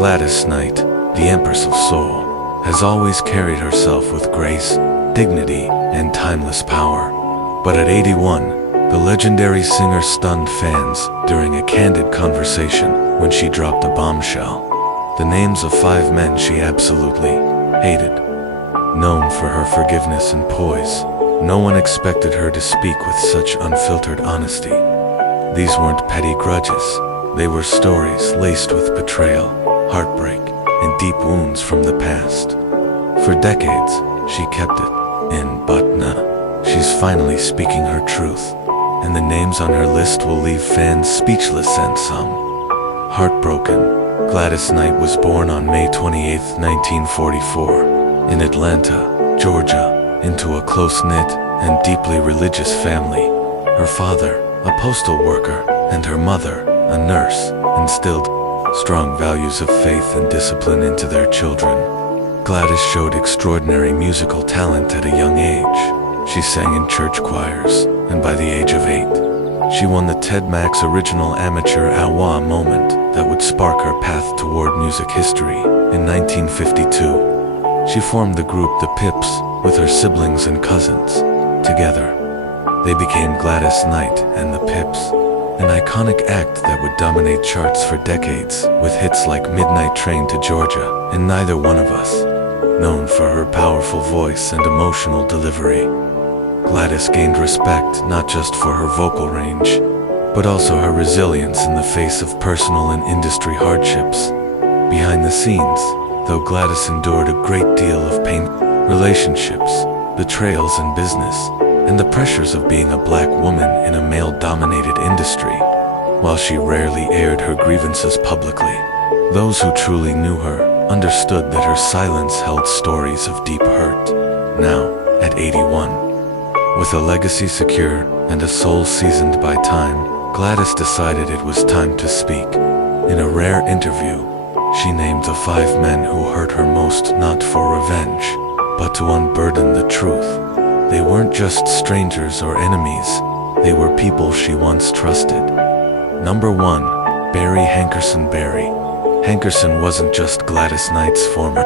Gladys Knight, the Empress of Soul, has always carried herself with grace, dignity, and timeless power. But at 81, the legendary singer stunned fans during a candid conversation when she dropped a bombshell. The names of 5 men she absolutely hated. Known for her forgiveness and poise, no one expected her to speak with such unfiltered honesty. These weren't petty grudges. They were stories laced with betrayal, heartbreak, and deep wounds from the past. For decades, she kept it in, but now, she's finally speaking her truth, and the names on her list will leave fans speechless and some heartbroken. Gladys Knight was born on May 28, 1944, in Atlanta, Georgia, into a close-knit and deeply religious family. Her father, a postal worker, and her mother, a nurse, instilled strong values of faith and discipline into their children. Gladys showed extraordinary musical talent at a young age. She sang in church choirs, and by the age of 8, she won the Ted Max Original Amateur Award moment that would spark her path toward music history. In 1952, she formed the group The Pips with her siblings and cousins. Together, they became Gladys Knight and the Pips, an iconic act that would dominate charts for decades, with hits like Midnight Train to Georgia and Neither One of Us. Known for her powerful voice and emotional delivery, Gladys gained respect not just for her vocal range, but also her resilience in the face of personal and industry hardships. Behind the scenes, though Gladys endured a great deal of pain, relationships, betrayals in business, and the pressures of being a black woman in a male-dominated industry. While she rarely aired her grievances publicly, those who truly knew her understood that her silence held stories of deep hurt. Now, at 81, with a legacy secure and a soul seasoned by time, Gladys decided it was time to speak. In a rare interview, she named the 5 men who hurt her most, not for revenge, but to unburden the truth. They weren't just strangers or enemies, they were people she once trusted. Number 1. Barry Hankerson. Barry Hankerson wasn't just Gladys Knight's former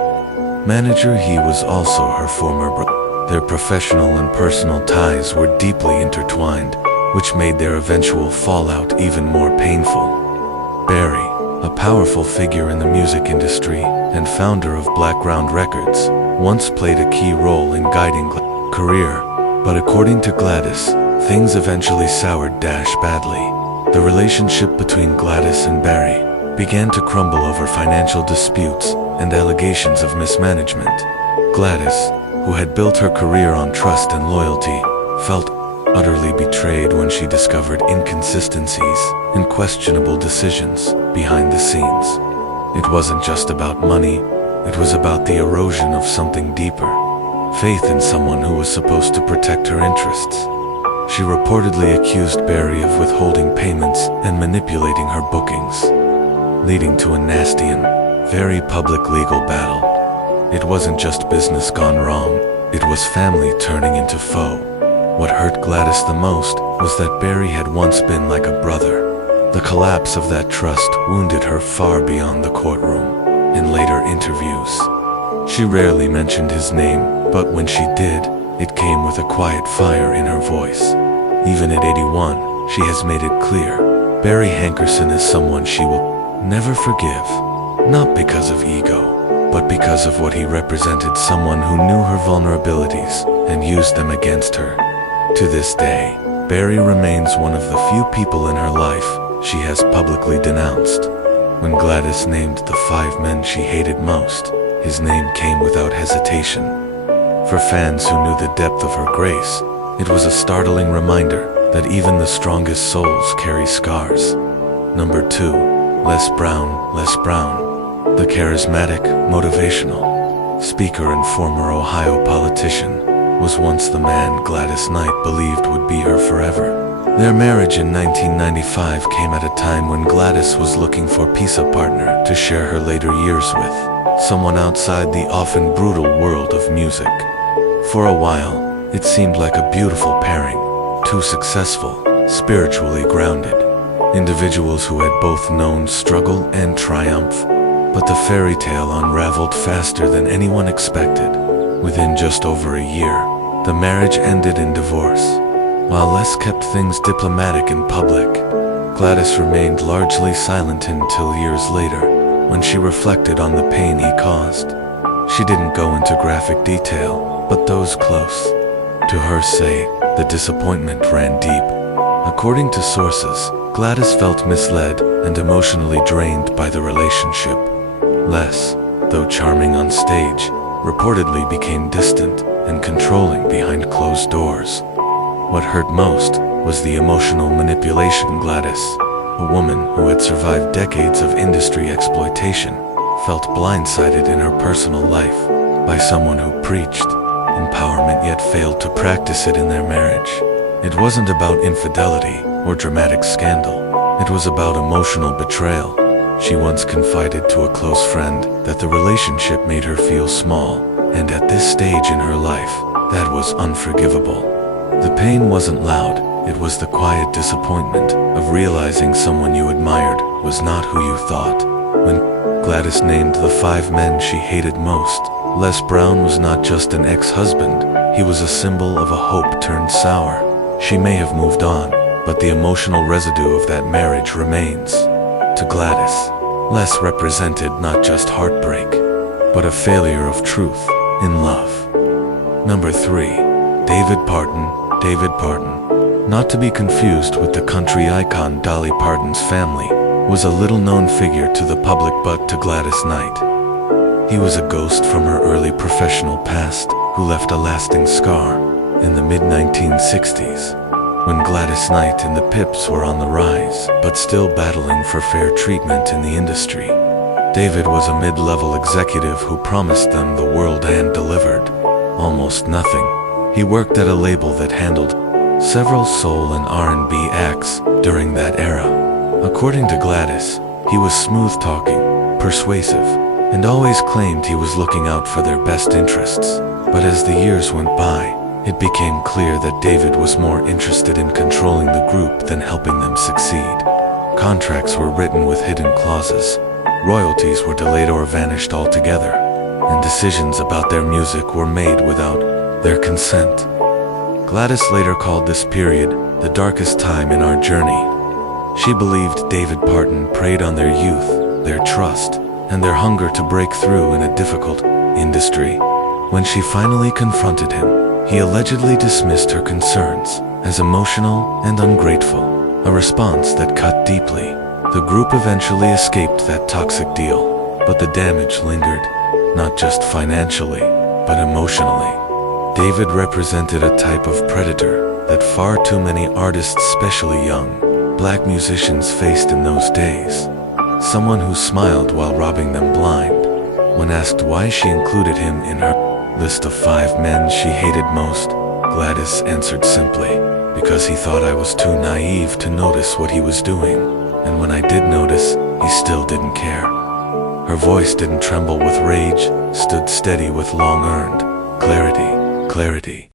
manager, he was also her former brother. Their professional and personal ties were deeply intertwined, which made their eventual fallout even more painful. Barry, a powerful figure in the music industry and founder of Blackground Records, once played a key role in guiding career, but according to Gladys, things eventually soured badly. The relationship between Gladys and Barry began to crumble over financial disputes and allegations of mismanagement. Gladys, who had built her career on trust and loyalty, felt utterly betrayed when she discovered inconsistencies and questionable decisions behind the scenes. It wasn't just about money, it was about the erosion of something deeper. Faith in someone who was supposed to protect her interests. She reportedly accused Barry of withholding payments and manipulating her bookings, leading to a nasty and very public legal battle. It wasn't just business gone wrong, it was family turning into foe. What hurt Gladys the most was that Barry had once been like a brother. The collapse of that trust wounded her far beyond the courtroom. In later interviews, she rarely mentioned his name, but when she did, it came with a quiet fire in her voice. Even at 81, she has made it clear, Barry Hankerson is someone she will never forgive. Not because of ego, but because of what he represented, someone who knew her vulnerabilities and used them against her. To this day, Barry remains one of the few people in her life she has publicly denounced. When Gladys named the 5 men she hated most, his name came without hesitation. For fans who knew the depth of her grace, it was a startling reminder that even the strongest souls carry scars. Number 2. Les Brown. Les Brown, the charismatic, motivational speaker and former Ohio politician, was once the man Gladys Knight believed would be her forever. Their marriage in 1995 came at a time when Gladys was looking for a partner to share her later years with, someone outside the often brutal world of music. For a while, it seemed like a beautiful pairing, two successful, spiritually grounded individuals who had both known struggle and triumph. But the fairy tale unraveled faster than anyone expected. Within just over a year, the marriage ended in divorce. While Les kept things diplomatic in public, Gladys remained largely silent until years later, when she reflected on the pain he caused. She didn't go into graphic detail, but those close to her say the disappointment ran deep. According to sources, Gladys felt misled and emotionally drained by the relationship. Les, though charming on stage, reportedly became distant and controlling behind closed doors. What hurt most was the emotional manipulation. Gladys, a woman who had survived decades of industry exploitation, felt blindsided in her personal life by someone who preached empowerment yet failed to practice it in their marriage. It wasn't about infidelity or dramatic scandal. It was about emotional betrayal. She once confided to a close friend that the relationship made her feel small, and at this stage in her life, that was unforgivable. The pain wasn't loud, it was the quiet disappointment of realizing someone you admired was not who you thought. When Gladys named the 5 men she hated most, Les Brown was not just an ex-husband, he was a symbol of a hope turned sour. She may have moved on, but the emotional residue of that marriage remains. To Gladys, Les represented not just heartbreak, but a failure of truth in love. Number 3. David Parton. David Parton, not to be confused with the country icon Dolly Parton's family, was a little-known figure to the public but to Gladys Knight. He was a ghost from her early professional past who left a lasting scar. In the mid-1960s, when Gladys Knight and the Pips were on the rise, but still battling for fair treatment in the industry, David was a mid-level executive who promised them the world and delivered almost nothing. He worked at a label that handled several soul and R&B acts during that era. According to Gladys, he was smooth-talking, persuasive, and always claimed he was looking out for their best interests. But as the years went by, it became clear that David was more interested in controlling the group than helping them succeed. Contracts were written with hidden clauses, royalties were delayed or vanished altogether, and decisions about their music were made without their consent. Gladys later called this period the darkest time in our journey. She believed David Parton preyed on their youth, their trust, and their hunger to break through in a difficult industry. When she finally confronted him, he allegedly dismissed her concerns as emotional and ungrateful, a response that cut deeply. The group eventually escaped that toxic deal, but the damage lingered, not just financially, but emotionally. David represented a type of predator that far too many artists, especially young black musicians, faced in those days. Someone who smiled while robbing them blind. When asked why she included him in her list of 5 men she hated most, Gladys answered simply, "Because he thought I was too naive to notice what he was doing. And when I did notice, he still didn't care." Her voice didn't tremble with rage, stood steady with long-earned clarity.